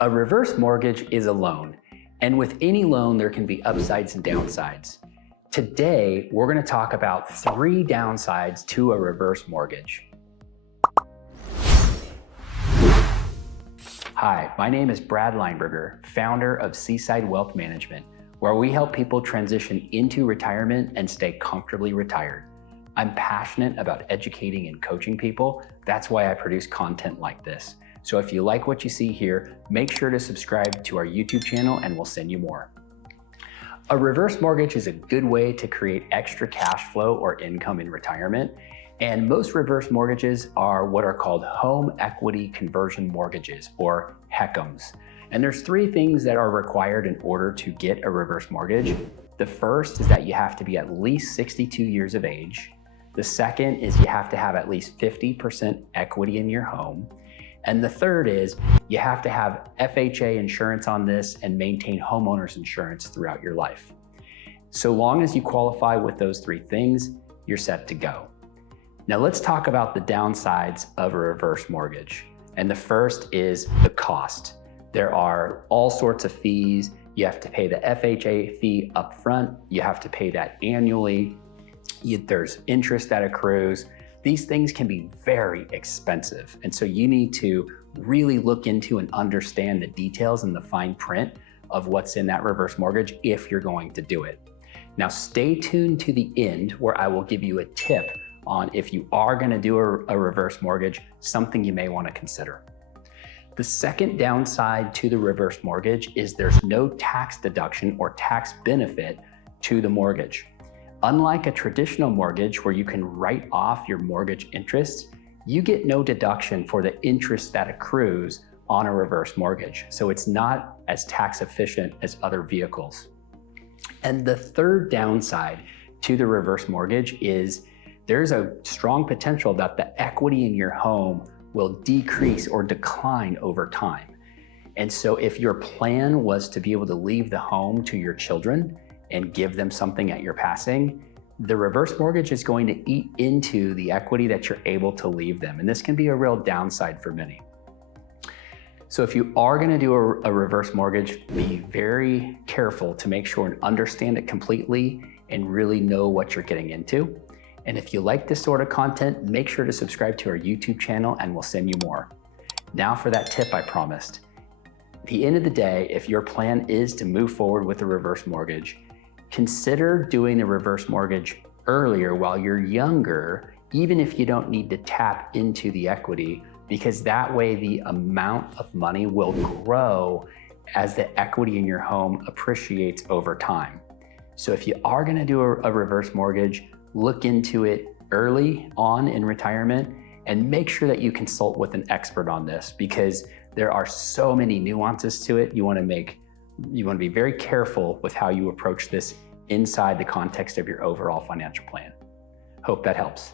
A reverse mortgage is a loan, and with any loan, there can be upsides and downsides. Today, we're going to talk about 3 downsides to a reverse mortgage. Hi, my name is Brad Lineberger, founder of Seaside Wealth Management, where we help people transition into retirement and stay comfortably retired. I'm passionate about educating and coaching people. That's why I produce content like this. So if you like what you see here, make sure to subscribe to our YouTube channel and we'll send you more. A reverse mortgage is a good way to create extra cash flow or income in retirement. And most reverse mortgages are what are called home equity conversion mortgages, or HECMs. And there's 3 things that are required in order to get a reverse mortgage. The first is that you have to be at least 62 years of age. The second is you have to have at least 50% equity in your home. And the third is you have to have FHA insurance on this and maintain homeowners insurance throughout your life. So long as you qualify with those 3 things, you're set to go. Now let's talk about the downsides of a reverse mortgage. And the first is the cost. There are all sorts of fees. You have to pay the FHA fee up front. You have to pay that annually. There's interest that accrues. These things can be very expensive. And so you need to really look into and understand the details and the fine print of what's in that reverse mortgage if you're going to do it. Now stay tuned to the end where I will give you a tip on if you are going to do a reverse mortgage, something you may want to consider. The second downside to the reverse mortgage is there's no tax deduction or tax benefit to the mortgage. Unlike a traditional mortgage where you can write off your mortgage interest, you get no deduction for the interest that accrues on a reverse mortgage. So it's not as tax efficient as other vehicles. And the third downside to the reverse mortgage is there's a strong potential that the equity in your home will decrease or decline over time. And so if your plan was to be able to leave the home to your children and give them something at your passing, the reverse mortgage is going to eat into the equity that you're able to leave them. And this can be a real downside for many. So if you are going to do a reverse mortgage, be very careful to make sure and understand it completely and really know what you're getting into. And if you like this sort of content, make sure to subscribe to our YouTube channel and we'll send you more. Now for that tip I promised. At the end of the day, if your plan is to move forward with a reverse mortgage, consider doing the reverse mortgage earlier while you're younger, even if you don't need to tap into the equity, because that way the amount of money will grow as the equity in your home appreciates over time. So if you are going to do a reverse mortgage, look into it early on in retirement and make sure that you consult with an expert on this, because there are so many nuances to it. You want to be very careful with how you approach this inside the context of your overall financial plan. Hope that helps.